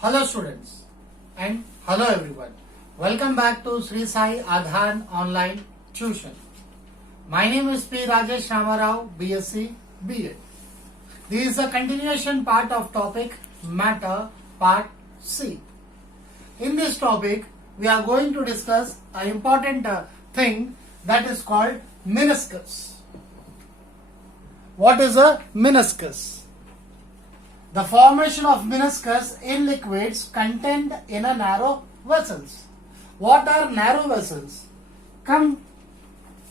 Hello students and hello everyone. Welcome back to Sri Sai Adhan Online Tuition. My name is P. Rajesh Ramarao, BSc BA. This is a continuation part of topic Matter Part C. In this topic, we are going to discuss an important thing that is called meniscus. What is a meniscus? The formation of meniscus in liquids contained in a narrow vessels. What are narrow vessels? Come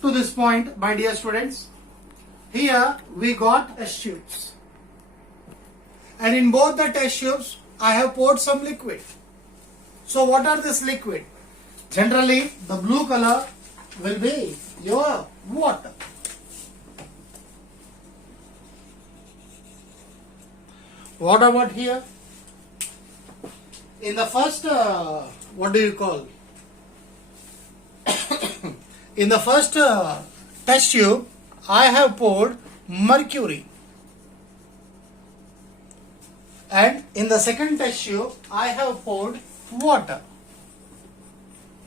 to this point, my dear students. Here we got test tubes. And in both the test tubes, I have poured some liquid. So what are this liquid? Generally, the blue color will be your water. What about here? In the first, what do you call? In the first test tube, I have poured mercury. And in the second test tube, I have poured water.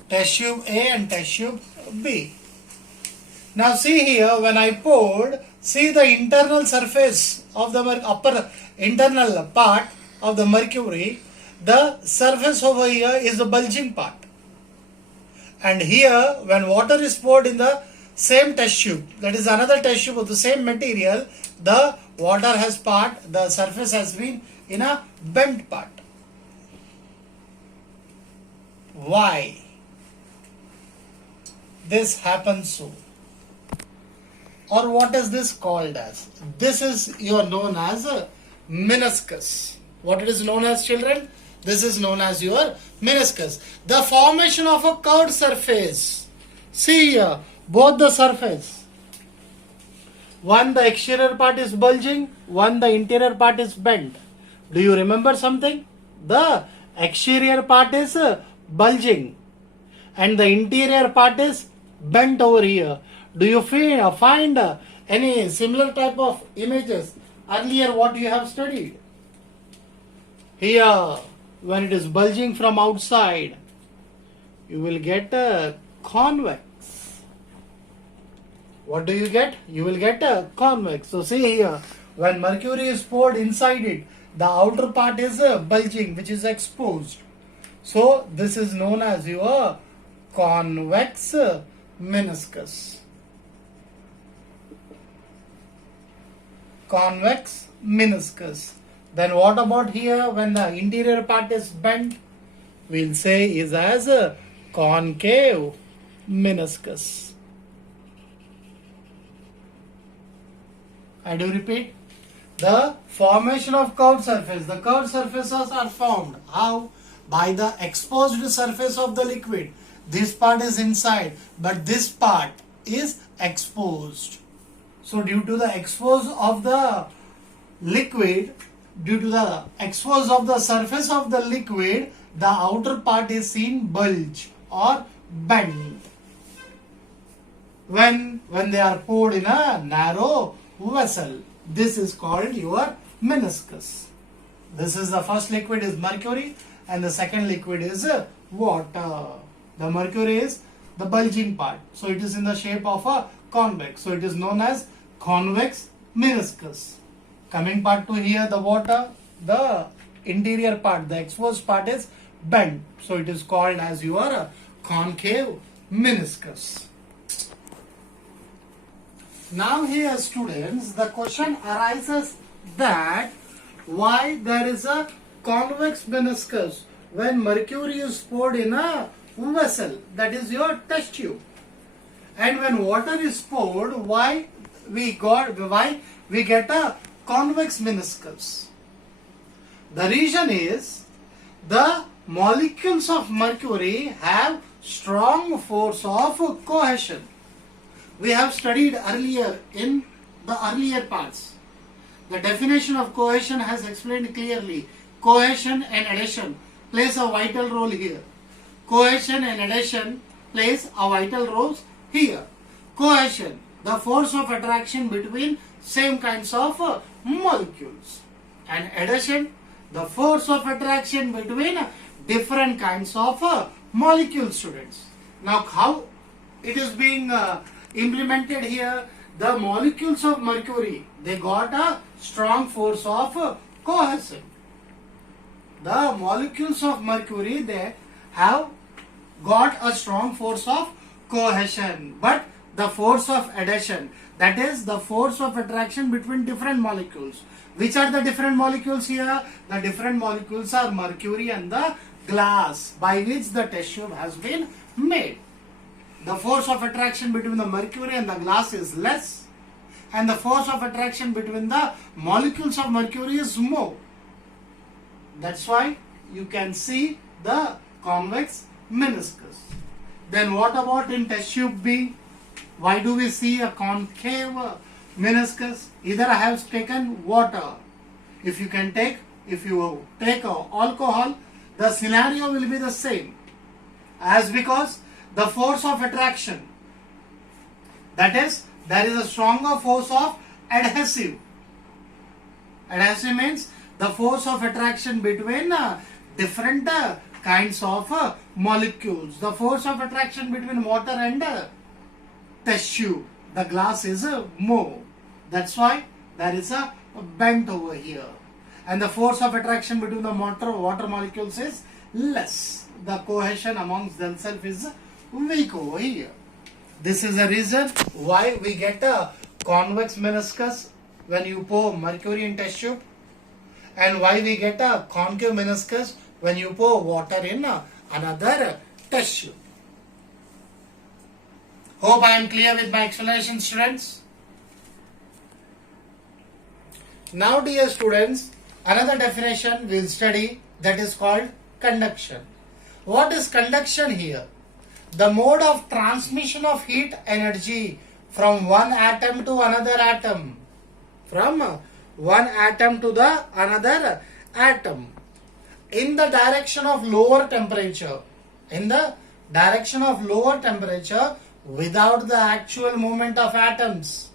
Test tube A and test tube B. Now see here, when I poured, see the internal surface of the upper internal part of the mercury, the surface over here is the bulging part. And here, when water is poured in the same test tube, that is another test tube of the same material, the water has part, the surface has been in a bent part. Why? This happens so. Or what is this called as? This is known as a meniscus. What it is known as, children? This is known as your meniscus. The formation of a curved surface. See here, both the surface. One, the exterior part is bulging. One, the interior part is bent. Do you remember something? The exterior part is bulging. And the interior part is bent over here. Do you find any similar type of images earlier what you have studied? Here, when it is bulging from outside, you will get a convex. What do you get? You will get a convex. So see here, when mercury is poured inside it, the outer part is bulging, which is exposed. So this is known as your convex meniscus. Convex meniscus. Then what about here when the interior part is bent? We'll say is as a concave meniscus. I do repeat. The formation of curved surface. The curved surfaces are formed. How? By the exposed surface of the liquid. This part is inside, but this part is exposed. So due to the expose of the liquid, due to the expose of the surface of the liquid, the outer part is seen bulge or bend. When they are poured in a narrow vessel, this is called your meniscus. This is the first liquid is mercury and the second liquid is water. The mercury is the bulging part. So it is in the shape of a convex. So it is known as convex meniscus. Coming part to here, the water, the interior part, the exposed part is bent. So it is called as your concave meniscus. Now here students, the question arises that why there is a convex meniscus when mercury is poured in a vessel, that is your test tube. And when water is poured, why we get a convex meniscus? The reason is the molecules of mercury have strong force of cohesion. We have studied earlier in the earlier parts. The definition of cohesion has explained clearly. Cohesion and adhesion plays a vital role here. Cohesion and adhesion plays a vital role here. Cohesion, the force of attraction between same kinds of molecules. And adhesion, The force of attraction between different kinds of molecules, students. Now, how it is being implemented here? The molecules of mercury, they got a strong force of cohesion. The molecules of mercury, they have got a strong force of cohesion, but the force of adhesion, that is the force of attraction between different molecules. Which are the different molecules here? The different molecules are mercury and the glass by which the test tube has been made. The force of attraction between the mercury and the glass is less, and the force of attraction between the molecules of mercury is more. That's why you can see the convex meniscus. Then what about in test tube B? Why do we see a concave meniscus? Either I have taken water. If you take alcohol, the scenario will be the same. As because the force of attraction, that is, there is a stronger force of adhesive. Adhesive means the force of attraction between different kinds of molecules. The force of attraction between water and test tube, the glass is more. That's why there is a bent over here. And the force of attraction between the water molecules is less. The cohesion amongst themselves is weak over here. This is the reason why we get a convex meniscus when you pour mercury in test tube, and why we get a concave meniscus when you pour water in another test tube. Hope I am clear with my explanation, students. Now, dear students, another definition we will study, that is called conduction. What is conduction here? The mode of transmission of heat energy from one atom to another atom. From one atom to the another atom. In the direction of lower temperature. In the direction of lower temperature without the actual movement of atoms.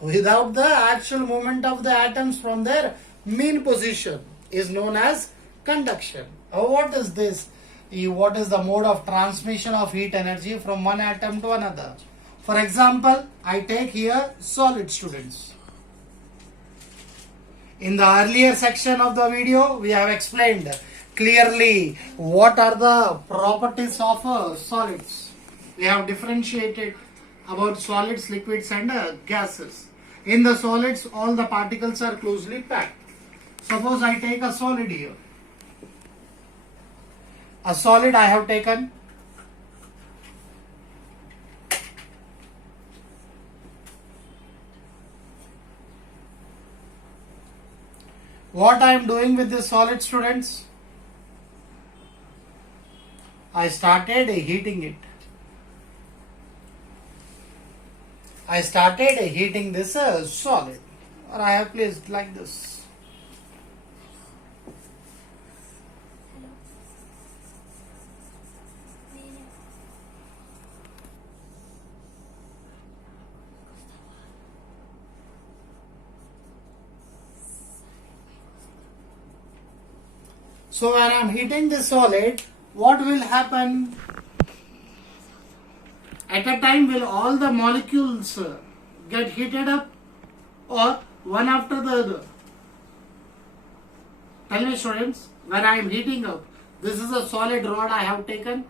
Without the actual movement of the atoms from their mean position is known as conduction. What is this? What is the mode of transmission of heat energy from one atom to another? For example, I take here solid, students. In the earlier section of the video, we have explained clearly what are the properties of solids. We have differentiated about solids, liquids and gases. In the solids, all the particles are closely packed. Suppose I take a solid here. A solid I have taken. What I am doing with this solid, students? I started heating it. I started heating this solid, or I have placed like this. So when I am heating this solid, what will happen? At a time, will all the molecules get heated up, or one after the other? Tell me, students, when I am heating up, this is a solid rod I have taken,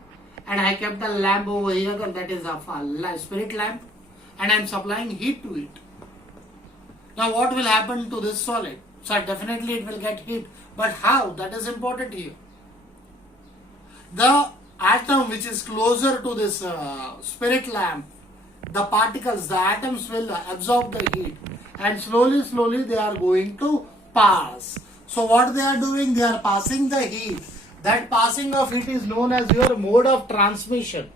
and I kept a lamp over here, that is a spirit lamp, and I am supplying heat to it. Now what will happen to this solid? So definitely it will get heat, but how? That is important here. The atom which is closer to this spirit lamp, the particles, the atoms will absorb the heat, and slowly they are going to pass. So what they are doing? They are passing the heat. That passing of heat is known as your mode of transmission.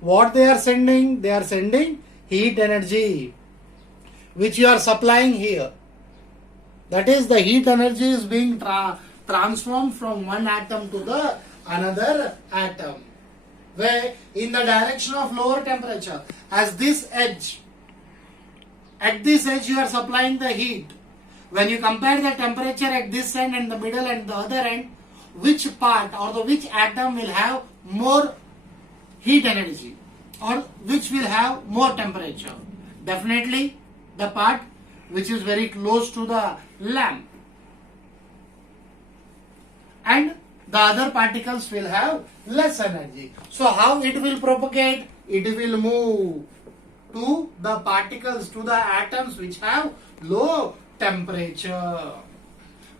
What they are sending? They are sending heat energy, which you are supplying here. That is, the heat energy is being transformed from one atom to the another atom, where in the direction of lower temperature, as this edge, at this edge you are supplying the heat. When you compare the temperature at this end and the middle and the other end, which part or the which atom will have more heat energy or which will have more temperature? Definitely the part which is very close to the lamp. And the other particles will have less energy. So how it will propagate? It will move to the particles, to the atoms which have low temperature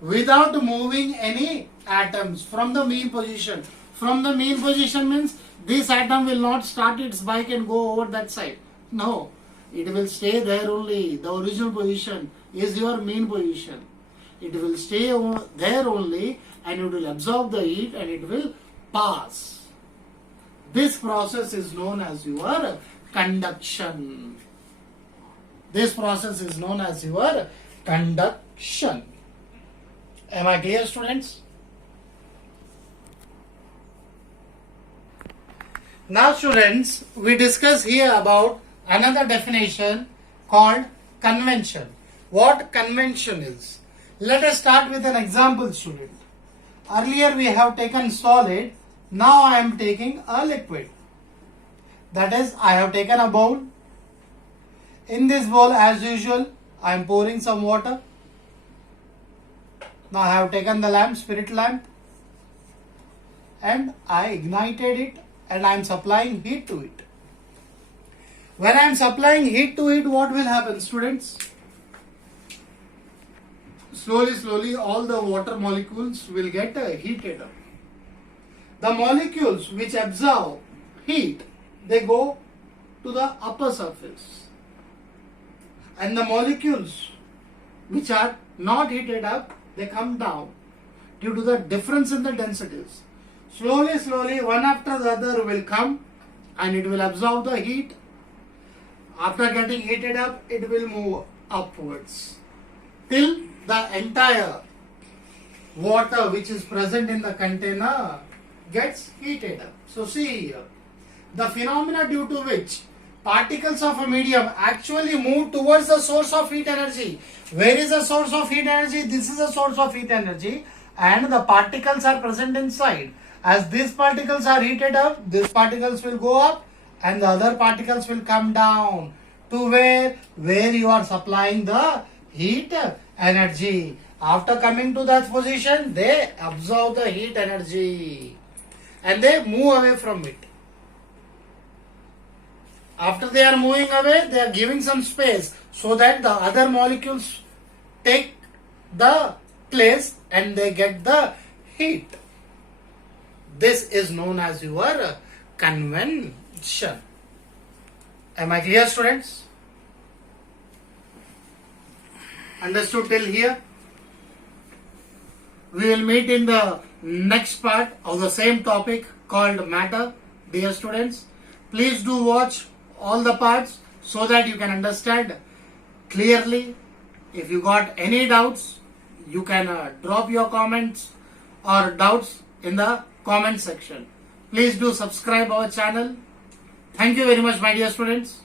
without moving any atoms from the mean position. From the mean position means this atom will not start its bike and go over that side. No, it will stay there only. The original position is your mean position. It will stay there only and it will absorb the heat and it will pass. This process is known as your conduction. This process is known as your conduction. Am I clear, students? Now, students, we discuss here about another definition called convention. What convention is? Let us start with an example, student. Earlier we have taken solid. Now I am taking a liquid. That is, I have taken a bowl. In this bowl, as usual, I am pouring some water. Now I have taken the lamp, spirit lamp, and I ignited it and I am supplying heat to it. When I am supplying heat to it, what will happen, students? Slowly, all the water molecules will get heated up. The molecules which absorb heat, they go to the upper surface. And the molecules which are not heated up, they come down due to the difference in the densities. Slowly, one after the other will come and it will absorb the heat. After getting heated up, it will move upwards till the entire water which is present in the container gets heated up. So see here, the phenomena due to which particles of a medium actually move towards the source of heat energy. Where is the source of heat energy? This is the source of heat energy and the particles are present inside. As these particles are heated up, these particles will go up and the other particles will come down to where you are supplying the heat energy. After coming to that position, they absorb the heat energy and they move away from it. After they are moving away, they are giving some space so that the other molecules take the place and they get the heat. This is known as your convention. Am I clear, students? Understood till here? We will meet in the next part of the same topic called matter. Dear students, please do watch all the parts so that you can understand clearly. If you got any doubts, you can drop your comments or doubts in the comment section. Please do subscribe our channel. Thank you very much, my dear students.